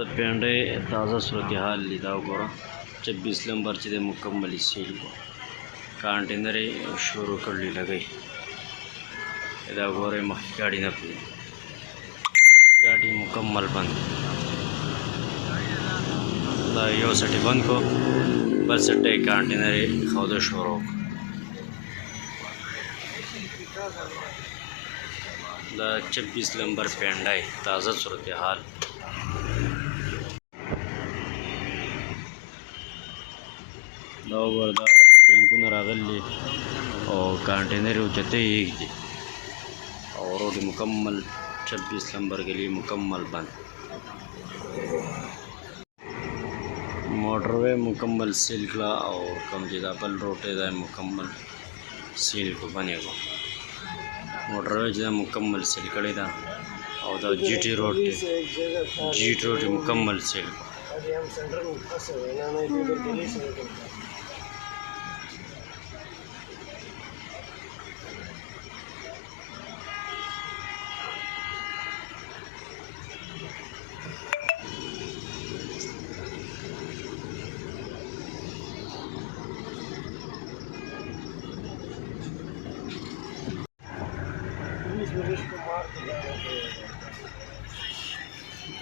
دا پینډۍ تازه صورتحال لیدا وګوره 26 نمبر چې د مکمل سیل کو کانټینر شروع کړلی لګي دا وګوره مخکې گاډي نه پی گاډي مکمل بند دا یو سټي بند کو بل سټي کانټینر خوده شروع دا 26 نمبر پینډۍ تازه صورتحال دا وګوره دا ټرینکونه راغلي او کانټینر اوچته یې او روډ مکمل 26 نمبر गली मुकम्मल बंद मोटरवे मुकम्मल सील कला और कम जगह पर रोटे दा मुकम्मल सील को बनेगा मोटरवे जगह मुकम्मल सील करे दा और दा जीटी रोड मुकम्मल सील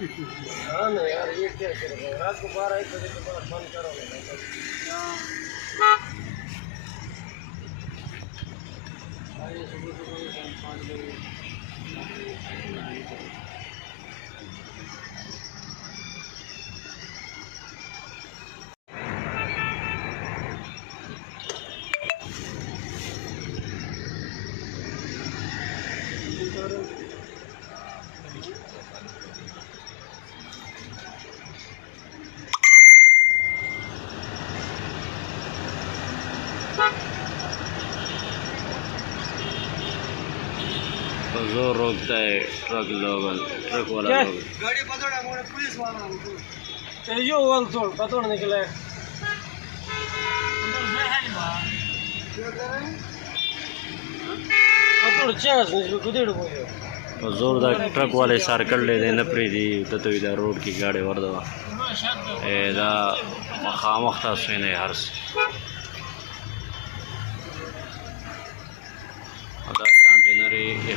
हाँ ना यार ये क्या करेगा रात को 12-1 बजे के बाद बंद करो जोर रोकता है ट्रक वाला लोग गाड़ी पकड़ा मोड़ पुलिस वाला तेजो वाल तोड़ पतोड़ निकले पतोड़ चांस नहीं कुदेड़ बोले जोरदार ट्रक वाले सर्कल ले देना प्रीति तो इधर रोड की गाड़ी वर्दवा एदा मखामख तासुने हर्स अदा कंटेनर ये